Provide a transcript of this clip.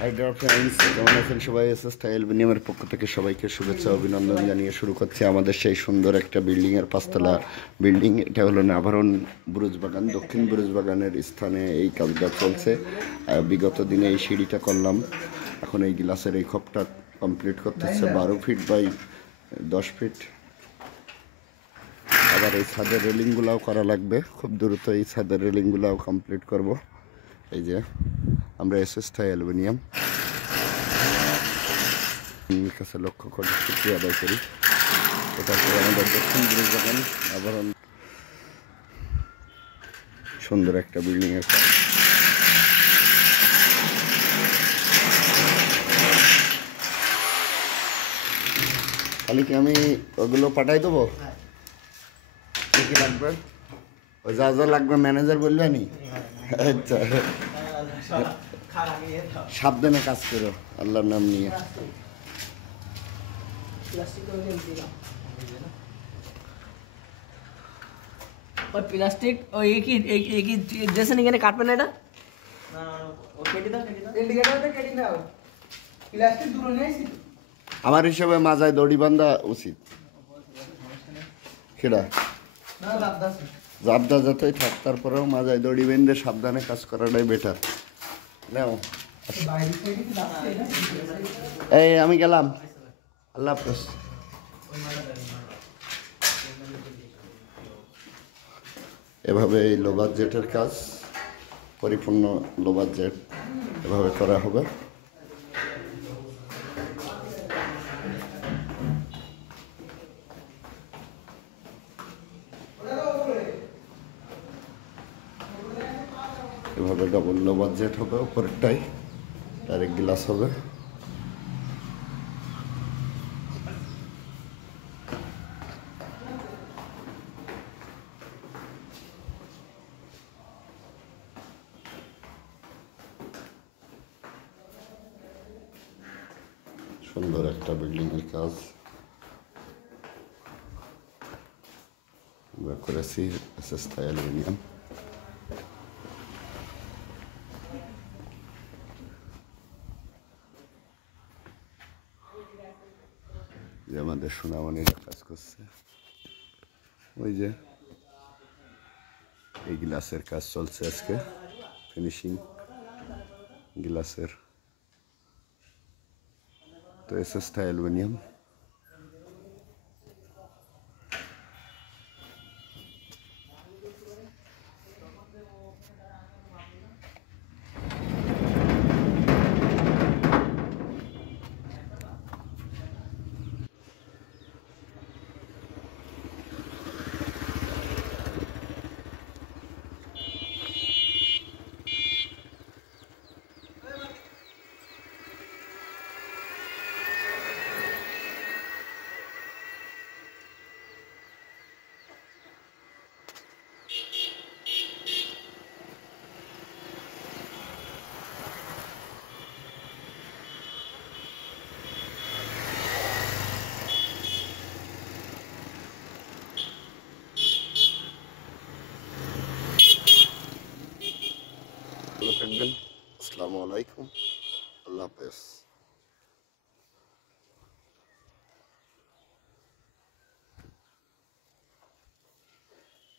High dear friends, কেমন আছেন সবাই? এসএসটা অ্যালুমিনিয়ামের পক্ষ থেকে সবাইকে শুভেচ্ছা অভিনন্দন জানিয়ে শুরু করছি আমাদের সেই সুন্দর একটা বিল্ডিংয়ের 5তলা বিল্ডিং। এটা হলো নাভারণ বুরুজবাগান, দক্ষিণ বুরুজবাগানের স্থানে এই কাজটা চলছে। বিগত দিনে এই সিঁড়িটা করলাম, এখন এই গ্লাসের এই খোপটা কমপ্লিট করতেছে 12 ফিট বাই 10 ফিট। আবার এই ছাদের রেলিংগুলাও করা লাগবে, খুব দ্রুত এই ছাদের রেলিংগুলাও কমপ্লিট করব। এই যে আমরা এসএসটা অ্যালুমিনিয়াম কাছে লক্ষ্য করে শুক্রিয়া আদায় করি। এটা হচ্ছে আমাদের দক্ষিণ বুরুজবাগান আবরণ, সুন্দর একটা বিল্ডিংয়ের কাজ। খালি কি আমি ওগুলো পাঠাই দেবো? কী কী লাগবে? ওই যা যা লাগবে ম্যানেজার বলবে নি? আচ্ছা, সাবধানে কাজ করো আল্লাহর নাম নিয়ে। और प्लास्टिक और एक ही जैसे नहीं कहने काट पे ना प्लास्टिक दूर नहीं है আমার হিসাবে মাজায় দড়ি বান্ধা উচিত। সেটা জাবদা যতই থাক, তারপরেও মাজায় দড়ি বেঁধে সাবধানে কাজ করাটাই বেটার। নাও, এই আমি গেলাম, আল্লাহ হাফেজ। এভাবে এই লো বাজেটের কাজ, পরিপূর্ণ লো বাজেট এভাবে করা হবে। এভাবে ডবল লো বাজেট হবে, উপরেরটাই ডাইরেক্ট গ্লাস হবে। সুন্দর একটা বিল্ডিংয়ের কাজ আমরা করেছি এসএসটা অ্যালুমিনিয়াম। যে আমাদের সোনামণিরা কাজ করছে, ওই যে এই গ্লাসের কাজ চলছে আজকে, ফিনিশিং গ্লাসের। তো এসএসটা অ্যালুমিনিয়াম। ভালো থাকবেন, আসসালামু আলাইকুম, আল্লাহ হাফেজ।